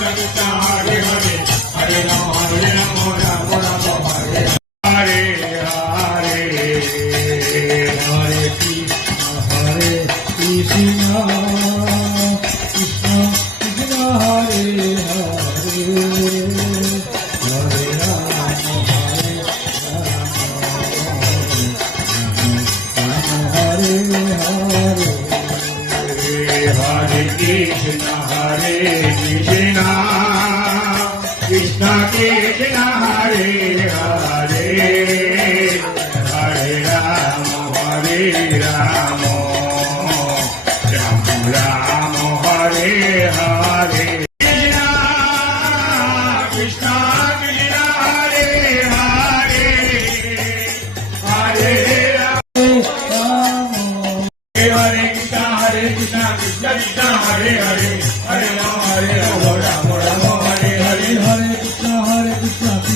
Krishna Hare Hare Hare Rama Rama Rama Hare Hare Hare Hare Krishna Krishna Krishna Hare Hare Hare Rama Hare Hare Hare Krishna Hare Krishna Krishna Krishna Hare Hare Hare Rama Rama Rama Hare Hare Krishna Krishna Krishna Hare Hare Hare Hare Krishna Hare Krishna Krishna Krishna Hare Hare Hare Rama Rama Rama Hare Hare Hare Krishna Krishna